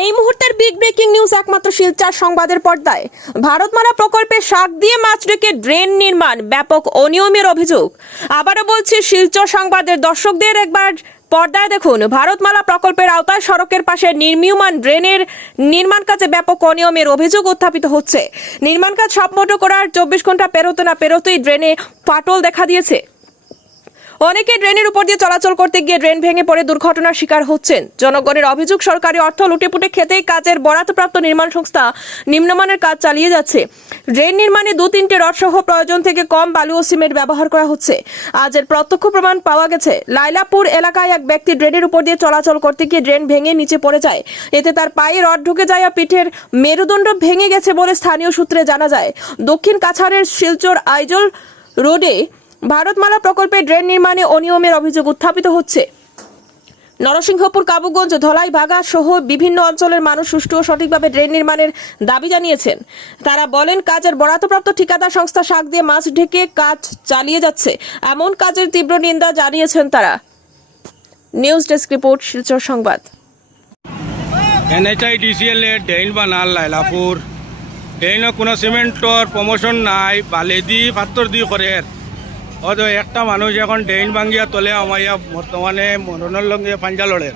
এই মুহূর্তের big breaking news একমাত্র শিলচার সংবাদের পর্দায়। ভারতমালা প্রকল্পে শাক দিয়ে মাছ রেখে ড্রেন নির্মাণ, ব্যাপক অনিয়মের অভিযোগ। আবারও বলছি, শিলচর সংবাদের দর্শকদের একবার পর্দায় দেখুন। ভারতমালা প্রকল্পের আওতায় সড়কের পাশে নির্মীয়মান ড্রেনের নির্মাণ কাজে ব্যাপক অনিয়মের অভিযোগ উত্থাপিত হচ্ছে। নির্মাণ কাজ সম্পন্ন করার চব্বিশ ঘণ্টা পেরোতে না পেরোতেই ড্রেনে ফাটল দেখা দিয়েছে। অনেকে ড্রেনের উপর দিয়ে চলাচল করতে গিয়ে ড্রেন ভেঙে পড়ে দুর্ঘটনার শিকার হচ্ছেন। জনগণের অভিযোগ, সরকারি অর্থ লুটেপুটে খেতেই কাজের বরাদ্দপ্রাপ্ত নির্মাণ সংস্থা নিম্নমানের কাজ চালিয়ে যাচ্ছে। ড্রেন নির্মাণে দু তিনটে রডসহ প্রয়োজন থেকে কম বালু ও সিমেন্ট ব্যবহার করা হচ্ছে। আজের প্রত্যক্ষ প্রমাণ পাওয়া গেছে। লাইলাপুর এলাকায় এক ব্যক্তি ড্রেনের উপর দিয়ে চলাচল করতে গিয়ে ড্রেন ভেঙে নিচে পড়ে যায়। এতে তার পায়ে রড ঢুকে যায় আর পিঠের মেরুদণ্ড ভেঙে গেছে বলে স্থানীয় সূত্রে জানা যায়। দক্ষিণ কাছাড়ের শিলচর আইজল রোডে ভারতমালা প্রকল্পে ড্রেন নির্মাণে অনিয়মের অভিযোগ উত্থাপিত হচ্ছে। নরসিংহপুর, কাবুগঞ্জ ধলাই বাগা সহ বিভিন্ন অঞ্চলের মানুষ সুষ্ঠু ও সঠিকভাবে ড্রেন নির্মাণের দাবি জানিয়েছেন। তারা বলেন, কাজের বরাদ্দপ্রাপ্ত ঠিকাদার সংস্থা শাক দিয়ে মাছ ঢেকে কাজ চালিয়ে যাচ্ছে। এমন কাজের তীব্র নিন্দা জানিয়েছেন তারা। নিউজ ডেস্ক রিপোর্ট, শিলচর সংবাদ। এনএচআই ডিসিএল এর ড্রেন বানাল লাইলাপুর। ড্রেনও কোনো সিমেন্টর প্রমোশন নাই, বালি দি, পাত্তর দি করে অত একটা মানুষ এখন ড্রেন ভাঙ্গিয়া তোলে আমাইয়া বর্তমানে মরণের লঙ্গে পাঞ্জা লড়ে।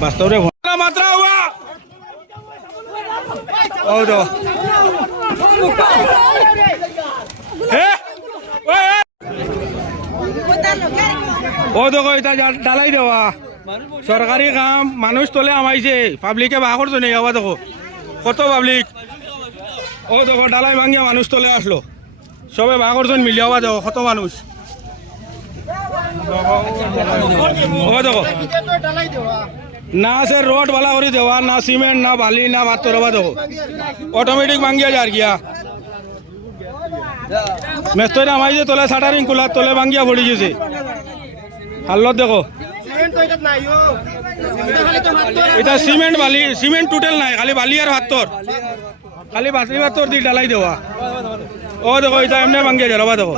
বাস্তবে মাত্রা হুয়া ও হে? ওই, ওই। ও দেখো এটা জা- দেওয়া। সরকারি কাম মানুষ তোলে আমাইছে। পাবলিকে বাহ করছ নেই আবার দেখো। কত পাবলিক? ও দেখো ডালাই ভাঙিয়া মানুষ তোলে আসলো। সবে করছেন মিলিয়ে আবার দেখো, কত মানুষ। ও দেখো। না স্যার রোড বালা করে দেওয়া, না সিমেন্ট, না বালি, না ভাত বা দেখো। অটোমেটিক ভাঙ্গিয়া যার গিয়া। মেস্তরে আমাইছে তোলে শাটারিং কুলার, তোলে ভাঙ্গিয়া পড়ি গেছে। হাল্লত দেখো। এটা সিমেন্ট বালি, সিমেন্ট টোটাল নাই, খালি বালি আর ভাতর খালি বাসলি বা তোর দি ডালাই দেওয়া ও দেখো এটা এমনি ভাঙিয়ে যাব দেখো।